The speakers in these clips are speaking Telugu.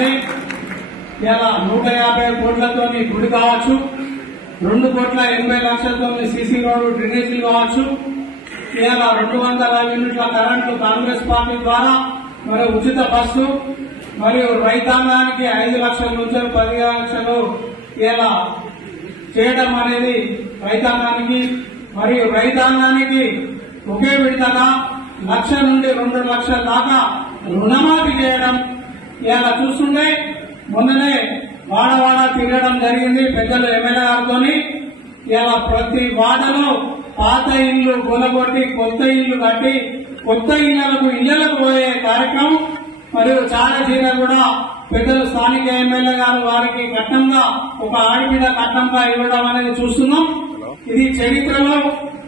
ఏంటంటే ఇలా 150 కోట్లతో గుడి కావచ్చు, 2,80,00,000తో సీసీ రోడ్డు డ్రైనేజీలు కావచ్చు, ఇలా 200 యూనిట్ల కరెంటు కాంగ్రెస్ పార్టీ ద్వారా మరి ఉచిత బస్సు మరియు రైతాంగానికి 5 లక్షల నుంచి 10 లక్షలు ఇలా చేయడం అనేది రైతాంగానికి మరియు రైతాంగానికి ఒకే విడతగా 1,00,000 నుండి 2 లక్షల దాకా రుణమాఫీ చేయడం. ఇలా చూస్తుంటే మొన్ననే వాడవాడ తిరగడం జరిగింది పెద్దలు ఎమ్మెల్యే గారితో. ఇలా ప్రతి వాడలో పాత ఇళ్లు కూలగొట్టి కొత్త ఇళ్లు కట్టి కొత్త ఇళ్లకు పోయే కార్యక్రమం మరియు చాలా చీర కూడా పెద్దలు స్థానిక ఎమ్మెల్యే గారు వారికి కట్నంగా ఒక ఆడబిడ్డ కట్నంగా ఇవ్వడం అనేది చూస్తున్నాం. ఇది చరిత్రలో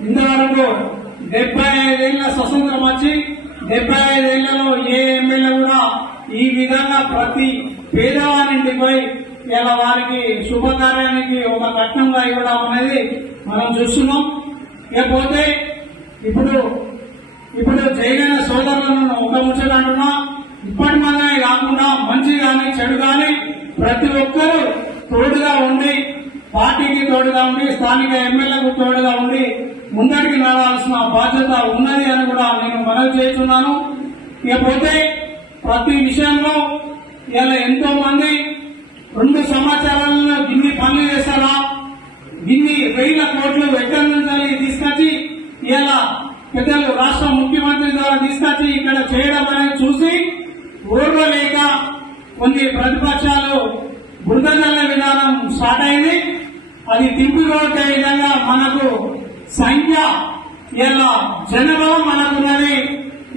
ఇంతవరకు 75 ఏళ్ల స్వతంత్రం వచ్చి 75 ఏళ్లలో ఏ ఎమ్మెల్యే కూడా ఈ విధంగా ప్రతి పేదవారింటికి పోయి ఇలా వారికి శుభకార్యానికి ఒక కట్నంగా ఇవ్వడం అనేది మనం చూస్తున్నాం. ఇకపోతే ఇప్పుడు జైలైన సోదరులను ఒక ముచ్చట అంటున్నా, ఇప్పటి మనమే కాకుండా మంచి గాని చెడు గాని ప్రతి ఒక్కరూ తోడుగా ఉండి పార్టీకి తోడుగా ఉండి స్థానిక ఎమ్మెల్యేకు తోడుగా ఉండి ముందడికి నడవాల్సిన బాధ్యత ఉన్నది అని కూడా నేను మనవి చేస్తున్నాను. ఇకపోతే ప్రతి విషయంలో ఇలా ఎంతో మంది 2 సంవత్సరాలలో ఇన్ని పనులు చేస్తారా, ఇన్ని 1000 కోట్లు ఎక్కడి నుంచి తీసుకొచ్చి ఇలా పెద్దలు రాష్ట్ర ముఖ్యమంత్రి ద్వారా తీసుకొచ్చి ఇక్కడ చేయడం అనేది చూసి ఓర్వలేక కొన్ని ప్రతిపక్షాలు బురద జల్లే విధానం స్టార్ట్ అయింది. అది తిప్పికొట్టే విధంగా మనకు సంఖ్య ఇలా జనబలం మనకున్నది.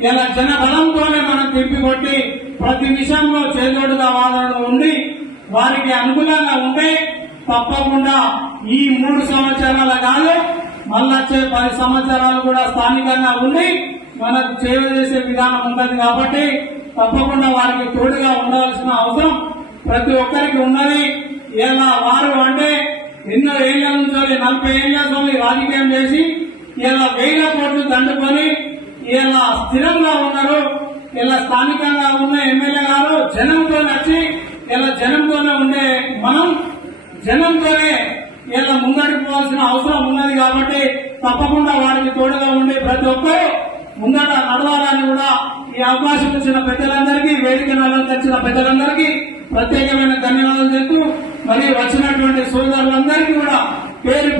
ఇలా జనబలంతోనే మనం తిప్పికొట్టి ప్రతి విషయంలో చేదోడుగా వాదనలు ఉండి వారికి అనుకూలంగా ఉంటే తప్పకుండా ఈ 3 సంవత్సరాల కాదు మళ్ళొచ్చే 10 సంవత్సరాలు కూడా స్థానికంగా ఉండి మనకు సేవ చేసే విధానం ఉంటుంది. కాబట్టి తప్పకుండా వారికి తోడుగా ఉండాల్సిన అవసరం ప్రతి ఒక్కరికి ఉన్నది. ఇలా వారు అంటే ఎన్నో ఏళ్ల నుంచి 40 ఏళ్ల నుంచి రాజకీయం చేసి ఇలా 1000 కోట్లు దండుకొని ఇలా స్థిరంగా ఉన్నారు. ఇలా స్థానికంగా ఉన్న ఎమ్మెల్యే గారు జనంతో వచ్చి ఇలా జనంతోనే ఉండే మనం జనంతోనే ఇలా ముందడిపోవాల్సిన అవసరం ఉన్నది. కాబట్టి తప్పకుండా వారికి తోడుగా ఉండి ప్రతి ఒక్కరూ ముందట నడవాలని కూడా ఈ అవకాశం ఇచ్చిన పెద్దలందరికీ, వేదిక తెచ్చిన పెద్దలందరికీ ప్రత్యేకమైన ధన్యవాదాలు చెప్తూ మరి వచ్చినటువంటి సోదరులందరికీ కూడా పేరు